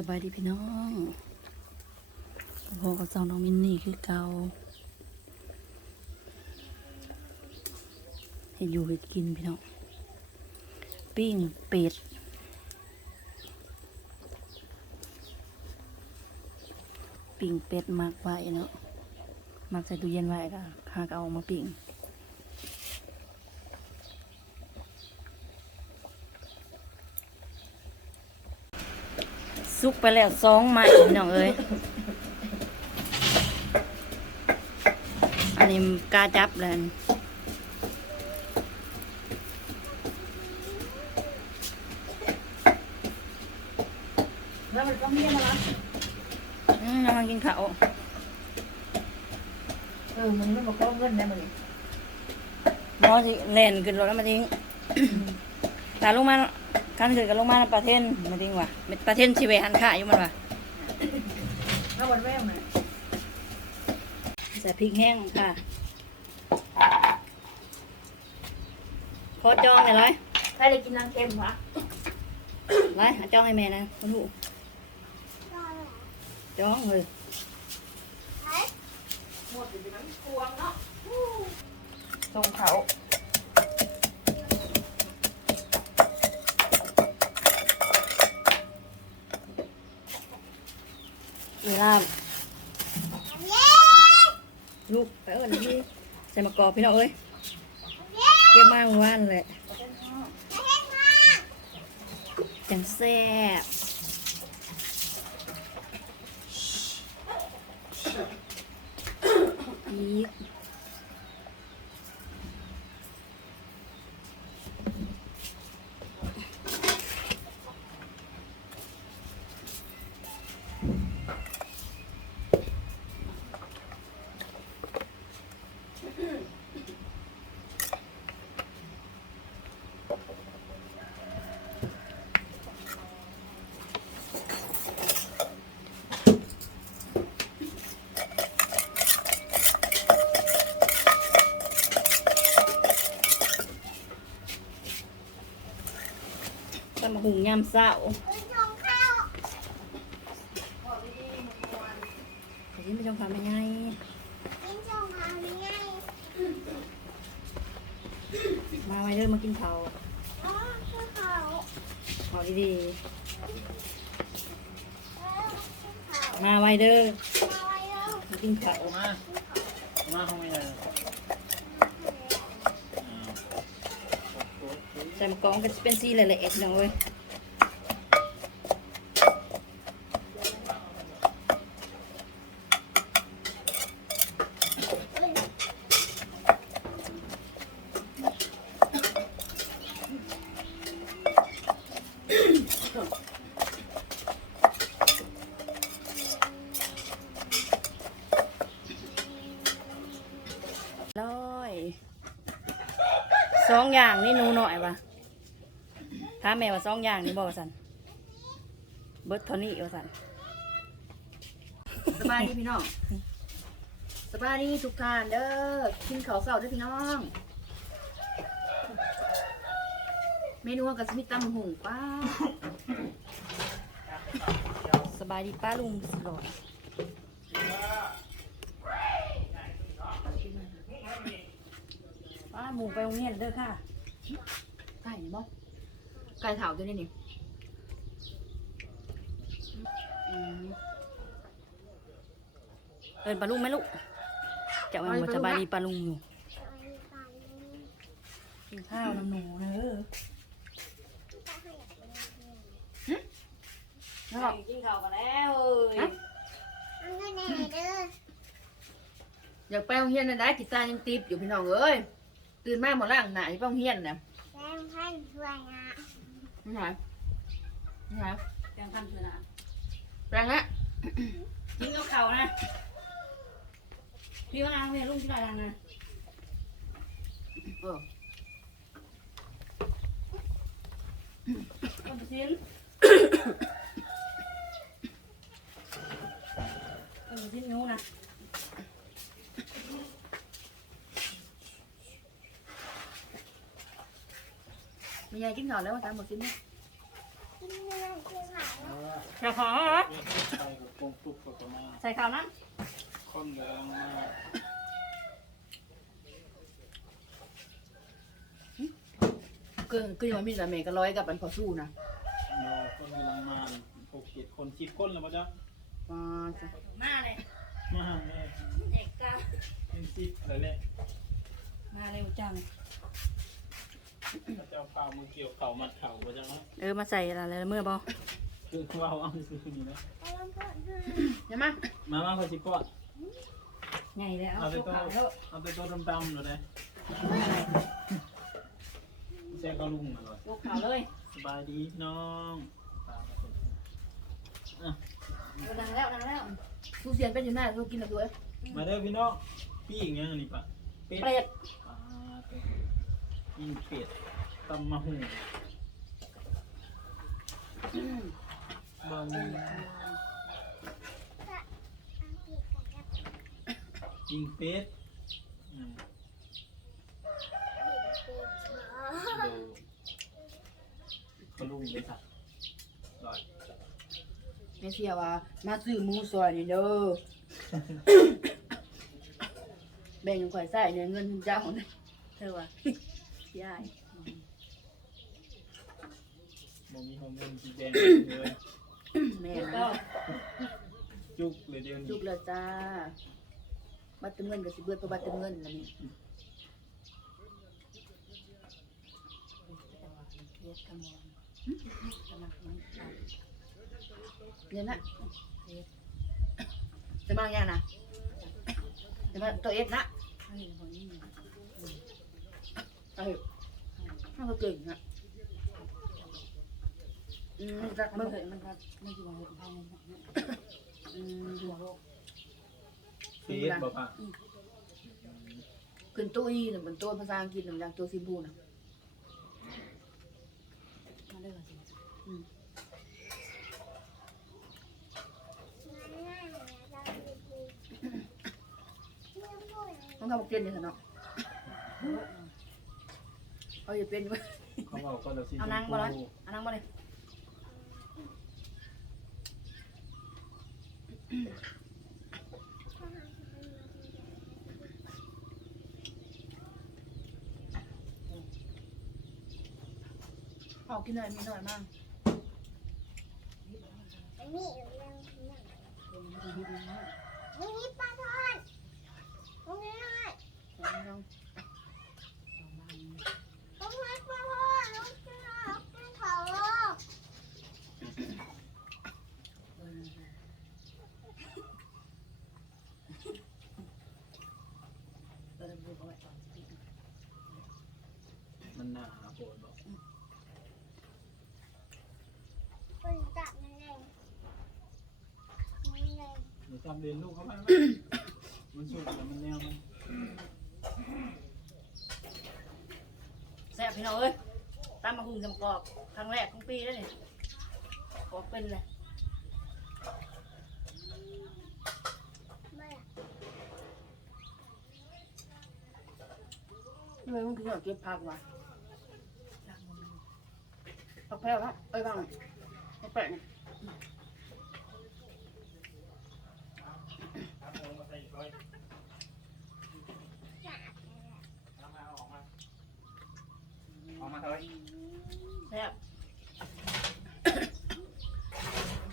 สบายดีพี่น้องพอกับสองน้องมินนี่คือเกาให้อยู่ให้กินพี่น้อง ปิ้งเป็ด ปิ้งเป็ดมากไว้เนาะมักใส่ตู้เย็นไว้ก็หากเอามาปิ้ง สุกไปแล้วสองไม้พี่น้องเอ้ยอันนี้กล้าจับเลยแล้วมันก็ไม่ได้มารับอืมน้ำมันกินข้าวเออมันไม่มาก้องเงินได้มันหมอสิเล่นขึ้นรถแล้วมาทิ้งตาลงมาคัน ขึ้นกันลงมาประเทศมาทิ้งว่ะประเทศชีเวหันขาอยู่มันว่ะถ้าวันแรกน่ะใส่พริกแห้งค่ะขอจองหน่อยเลยใครได้กินนางเค็มวะไรหาจองให้แม่นะคุณผู้จองเลยหมดอยู่ในน้ำพวงเนาะทรงเขา เวลาลูกไปเอิญที่ใส่มะกอกพี่น้องเอ้ยเก็บมาเมื่อวานเลยจังแซ่บอีก ยามเศร้าขอยิ้มไปชมความเป็นไงมาไว้เด้อมากินข้าวขอดีๆ มาไว้เด้อมากินข้าวมามาทำไมเลยใส่มะกอกก็จะเป็นสีละเอียดๆน้องเว้ยร้อยสองอย่างนี่หนูหน่อยปะ ถ้ามแม่ว่าสองอย่างนี่บอกว่าสันเบิร์ตเทานี่ว่าสันสบายดีพี่น้องสบายดีทุกท่านเด้อกินข้าวเสาร์ด้วยพี่น้อง เมนูกับสมิตตำหุงป้าสบายดีป้าลุงสลอดป้าหมูไปโรงเรียนเด้อค่ะไก่บ่ ไก่เถาตัวนี้นี่อืมเอินปลาลุงไหมลูกจะมาบอกสบายดีปลาลุงอยู่กินข้าวน้ำหนูเนอะแล้วก็กินข้าวกันแล้วเอ้ยอยากไปโรงเรียนนะได้กีตาร์ยังตีบอยู่พี่น้องเอ้ยตื่นมาหมดล่างหนาที่ไปโรงเรียนน่ะนี่ ไงนี่ไงแกงทำเถอะนะแรงละกินกับข้าวนะ พี่ว่านางเมียลุงที่ไหนดังนะเออต้นชิ้นต้นชิ้นนู้นนะ ยายกินข้าวแล้วมาตามหมดสิ้นไหมเออเจ้าของเหรอเรียกไปกับกงตุกกับประมาใส่ข้าวน้คนเหลืองมากึ่งกึ่งมันมีแต่เมย์ก็ร้อยกับอันพอสู้นะโนคนกำลังมาหกเจ็ดคนสิบคนแล้วปะจ๊ะอ่าจ้ะมาเลยมาเลยเด็กกาเป็นสิบอะไรเนี่ยมาเร็วจัง พระเจ้าเป่ามือเกี่ยวเข่ามัดเข่าปะจ๊ะเนาะเออมาใส่อะไรเมื่อบ่คือว่าเอาซื้อนี่นะเห็นไหมมามาพอสิปอดไงแล้วเอาไปชุบตัวขาวแล้วเอาไปตัวดำๆเลยนะแซ่ก็ลุงมาเลยชุบขาวเลยสบายดีน้องตามมาคนอะเอาดังแล้วดังแล้วผู้เสียนเป็นอยู่หน้าเขากินอะไรด้วยมาเด้อพี่น้องพี่อย่างเงี้ยนี่ปะเป็ด เปรตอ่าเป็ด ปิ้งเป็ดตำมะฮูบะหมี่ปิ้งเป็ดอืมดูเขาลุงเลยสัตว์ลอยแม่เสียว่า มาซื้อหมูซอยนี่เด้อ แบ่งข่อยใส่เนี่ยเงินเจ้าเนี่ยเธอวะ ยายบ่มีฮอร์โมนสีแดงเลยแม่เดี๋ยวนะก็จุกเลยเดี๋ยวจุนี้กแล้วจ้าบัตรเติมเงินกับสิเบิดเพราะบัตรเติมเงินนะนี่เรียกกำมอนกำลังมันเอาเนี่ยนะจะมาอย่างนะจะมาตัวเอฟนะให้คนนี้เออมันก็เก่งนะอืมรักมัมึนงเคยมันก็ไม่กี่วันเห็นภายในเนี่ยอืมหัวโลกเฟสบอกว่าขึ้นตู้อีเนี่ยเป็นตัวภาษาอังกฤษหนึ่งอย่างตัวซิมพูนะมาเด้อสิต้องทำเป็นเนี่ยเนาะ เขาจะเป็นเขาบอกก็เราสิเอานางบ่ร้อยเอานางบ่เลยเอากินหน่อยมีหน่อยมา กเออดูเอาไว้ก่อนสิมันหนาโปวดบอกเดี๋ยวจำเรียนลูกเขาไปไหมมันสุกแต่มันแนวมันแซ่บพี่น้องเอ้ยตามมาหุงจำกอกครั้งแรกของปีแล้วนี่กอกเป็นเลย เลยมึงกินหน่อยเก็บผักวะผักแพรวครับเอ้ยบ้างผักแปะนี่ออกมาเฮ้ยแซ่บ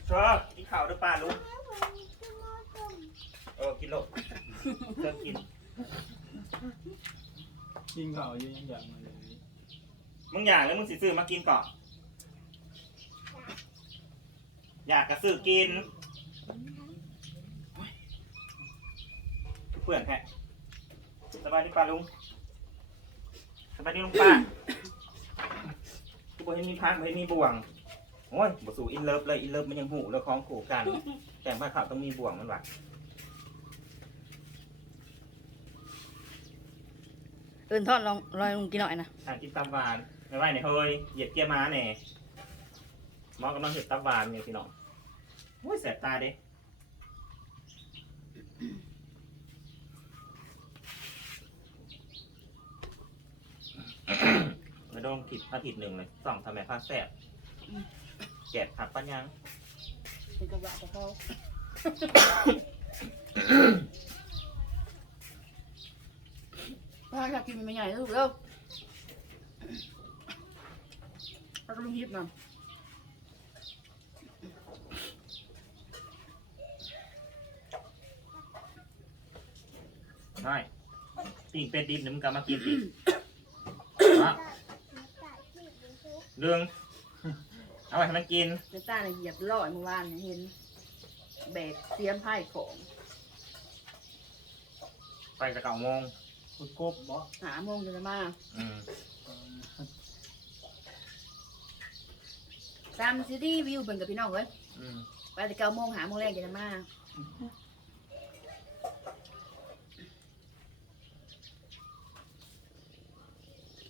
ชอบกินข้าวด้วยป้าลูกเออกินโลดเริ่มกิน กินข้าวเยอะยังอย่างมาเลยมึงอยากแล้วมึงสิซื้อมากินก่อนอยากกระซื้อกินเพื่อนแท้สบายดีป้าลุงสบายดีลุงป้ากูบอกให้มีพักไม่มีบ่วงโอ้ยบ่สู่อินเลิฟเลยอินเลิฟมันยังหูแล้วคล้องขู่กัน แต่ผ้าขาวต้องมีบ่วงมันว่ะ เอินทอดลองลอยลงกินหน่อยนะอ่านกินตับหวานไม่ไหวเนี่ยเฮ้ยเหยียบเกียร์ม้าเนี่ยหมอกำลังเห็ดตับหวานเนี่ยพี่น้องโอ้ยแสบตาเด้มาโดนผิดอาทิตย์หนึ่งเลยสองทำไมพักแสบแกะผักปัญญังเป็นกระบะกับเขา ป้าอยากกินมันใหญ่ลูกเร็วเอาลูกยิบมาใช่ปิ่งเป็ดดิบเนี่ยมึงกลับมากินอีกฮะเรื่องเอาไปให้มันกิน เจ้าต้าเนี่ยเหยียบลอยเมื่อวานเนี่ยเห็นแบกเตรียมไพ่ของ ไปจะเก้าโมง คุณกบบ่หาโมงจะมาอืมตามซีรีส์วิวเบิ่งกับพี่น้องเว้ยอืมไปแต่เก้าโมงหาโมงแรกจะมา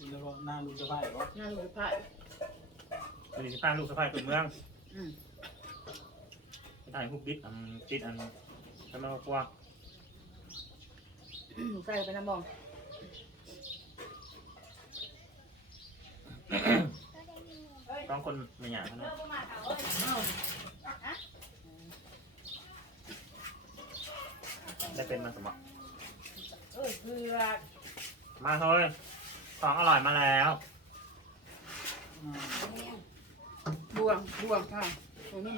แล้วก็หน้าลูกจะไปบ่หน้าลูกไพ่วันนี้สิพาลูกสะพายขึ้นเมืองอืมไปถ่ายรูปดิบอันติดอันทำไมว่ากลัว ใส่ไปน้ำบองต้องคนไม่หยาบเท่านั้นได้เป็นมาสมองเออคือว่ามาเฮ้ยของอร่อยมาแล้วอืมบวงบวงค่ะโอ้นุ่ม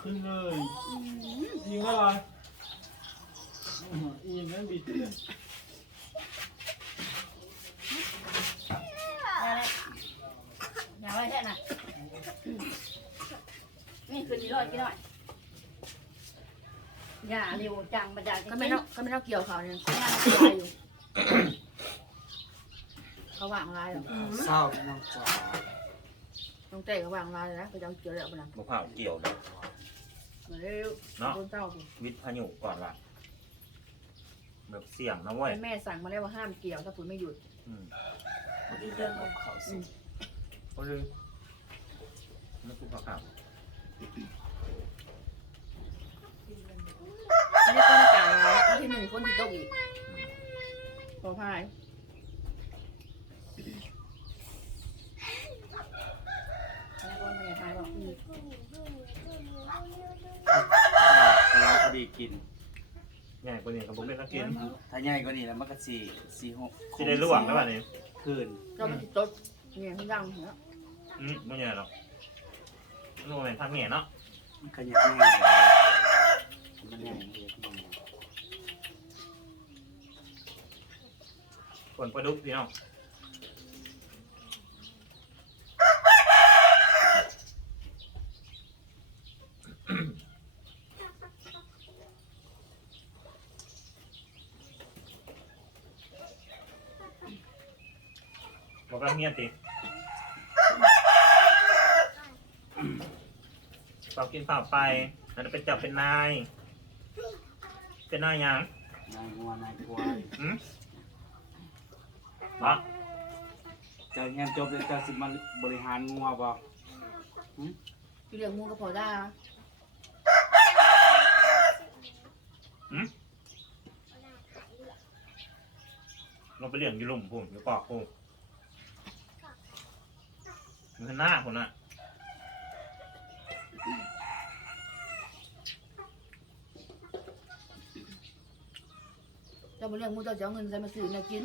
ขึ้นเลยยิงอะไรอืม อีกนั่นบิดเลยอย่าไว้แค่น่ะนี่คืนนี้รอดกี่หน่อยอย่าเร็วจังบันดาลก็ไม่นอกก็ไม่นอกเกี่ยวเขาเนี่ยเขางานลายอยู่เขาวางลายหรอเศร้าพี่น้องจ๋าต้องเตะเขาวางลายนะไปจะเอาเกี่ยวแล้วปะนะมะพร้าวเกี่ยวเลยมาเร็วเนาะโดนเต้าสิวิทย์พายุก่อนละ แบบเสี่ยงนะเว้ยแม่สั่งมาแล้วว่าห้ามเกี่ยวถ้าฝนไม่หยุดอืมอีเดินของเขาสิก็เลยไม่ถูกข่าวอันนี้ต้นกลางแล้วอันที่หนึ่งคนที่ตกอีกขอพายแล้วก็ไม่ทายบอกอืมกำลังพอดีกิน ใหญ่กว่านี้กับผมเล่นนักกินถ้าใหญ่กว่านี้แล้วมันก็สี่สี่หกสิได้ล่วงแล้วป่ะนี่คืนก็ไม่ติดตดเนี่ยที่ดังเหรออืมไม่ใหญ่หรอกนู่นเป็นทางเหนียเนาะมันขยับง่ายเลยมันใหญ่เลยพี่น้องฝนปลาดุกพี่น้องบอกว่าเงียบสิเปล่ากินเปล่าไปอันนั้นเป็นจับเป็นนาย เป็นนายหยังนายงัวนายควายอืมวะเจ้าเฮียนจบแล้วเจ้าสิมาบริหารงัวบ่พี่เลี้ยงมูก็พอได้นะเราไปเลี้ยงอยู่หลุมพุ่มอยู่ปอกพุ่ม อยู่ข้างหน้าพุ่นน่ะเจ้าบ่เลี้ยงมูเจ้าจะเอาเงินใส่มาซื้อแนวกิน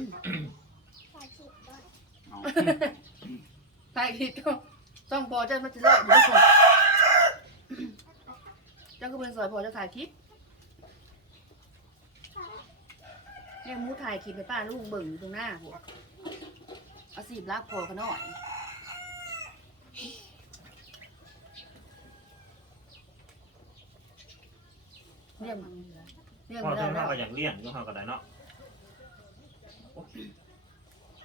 เอาถ่ายคลิปก็ต้องพอเจ้ามาจะเลิกอยู่ทุกคนเจ้าก็เป็นสอยพอจะถ่ายคลิปเนี่ยมูถ่ายคลิปไปป้าลูกเบิ่งอยู่ตรงหน้าพวกเอาสีบลากพอเขาหน่อย เรียกเรียกพ่อมาได้เจ้าแล้เฮาวก็อยากเลี้ยงอยู่เฮาก็ได้เนาะ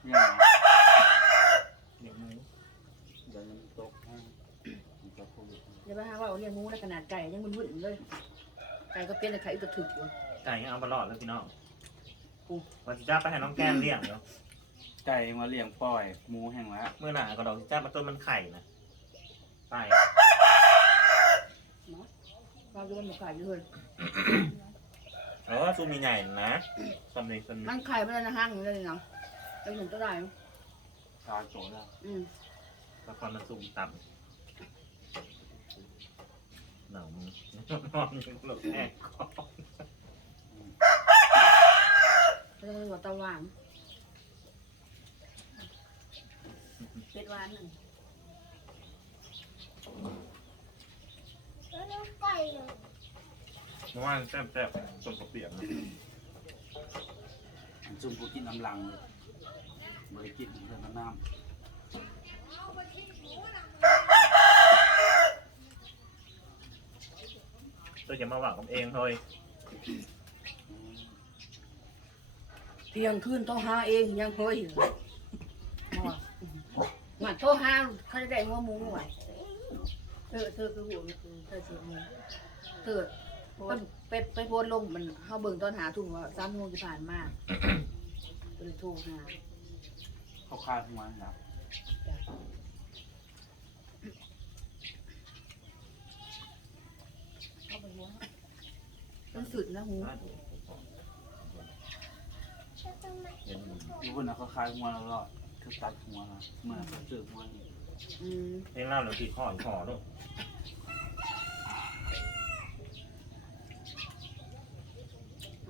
เนี่ยเลี้ยงหมูเดี๋ยวมันตกให้มันจะพูดเดี๋ยวไปหาว่าเอาเรียกมูในขนาดไก่ยังวุ่นๆอยู่เลยไก่ก็เป็นแต่ไข่ก็ถึกอยู่ ไก่ยังเอาบรอดแล้วพี่น้องวันที่จ้าไปให้น้องแก้มเลี้ยงเนาะ ไก่มาเลี้ยงปล่อยหมูแห้งแล้วเมื่อหน่าก็ดอกที่จ้ามาต้นมันไข่นะไปเราจะเป็นหมูไข่อยู่เลยเออซูมีใหญ่นะสำเนียงสำเนียมังนไข่ไม่ได้ในห้างอยู่เลยเนาะจะเห็นตัวได้ไหมตาโตแล้วอืมละครมันสูงต่หนาวมึงนอนอยู่หลบแอกคอแล้วก็หัวตะหวาน เป็ดหวานหนึ่งเมื่อวานแซ่บแซ่บๆต้มกระเปียกนะจุ่มกูกินน้ำลังเลยบริกินเรื่องน้ำตัวจะมาหวังกับเองเฮ้ยเที่ยงคืนโทรหาเองยังเฮ้ยมาหวัด โทรหาเขาจะได้หัวหมูหวัดเธอเธอคือหัวคือเธอเสียมือเกิดไปไปไปโพสต์ลงมันเขาเบิ่งตอนหาทุ่มว่าสามโมงที่ผ่านมากเลยโทรหาเขาคาดหัวนะครับต้องสุดนะหูอยู่บนนั้นเขาคาดหัวแล้วก็ คือตัดหัวนะเมื่อเขาเจอหัวนี่อืมเองเล่าหนึ่งทีข้ออีกข้อลูก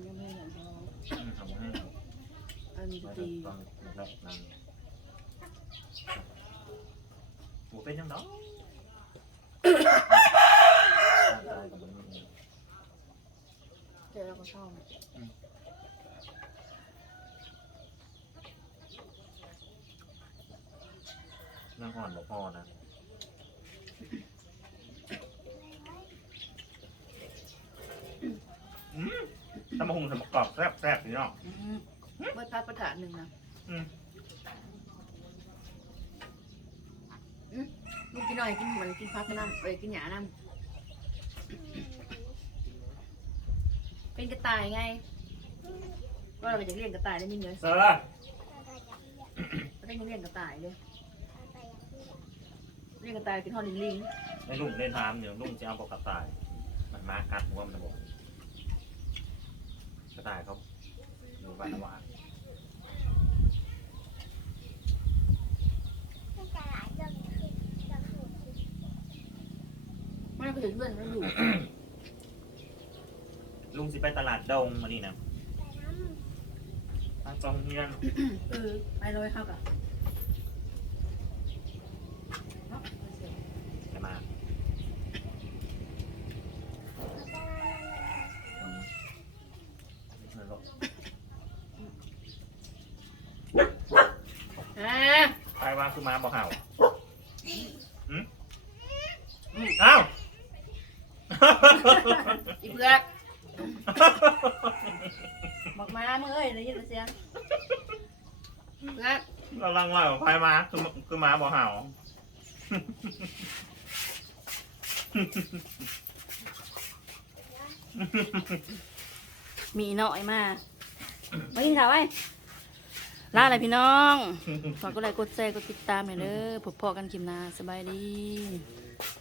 ยังไม่เห็นเขาอืมทำให้อันนี้มาตีตอนแรกนั่นหมูเป็นยังไงเจอแล้วก็ชอบ นั่งอ่อนบ่พอนะอืมตำมะฮุงสมกรอบแซ่บแซ่บๆนี่เนาะเมื่อพักประถานหนึ่งนะอืมลูกกินหน่อยกินมันกินพักน้ำไปกินหยาน้ำเป็นกระต่ายไง ว่าเราจะเลี้ยงกระต่ายได้ยิ่งเยอะเซอร์ได้ยังเลี้ยงกระต่ายเลย เลี้ยงกระต่ายกินทอดลิงลิงในลุงเล่นทามเดี๋ยวลุงจะเอาบอกกระต่าย มันมากัดหัวมันนะบอกกระต่ายเขาอยู่บ้านละหวานไม่ได้เคยเห็นเพื่อนมันอยู่ลุงสิไปตลาดดงมานี่นะตาจองเฮียนเออไปเลยเข้ากับจะมาอืมเงินหรอก อ่า ไปว่า คือมาบอกเห่าอืมอืมเอ้าอีเพื่อกบอกมาเมื่อเอ้ยได้ยินเสียงเพื่อกเราลังว่าไปมาคือคือมาบอกเห่า มีหน่อยมามากินข้าวไว้ ลาอะไรพี่น้อง ฝากกดไลค์กดแชร์กดติดตามหน่อยเด้อพบพอกันคลิปหน้าสบายดี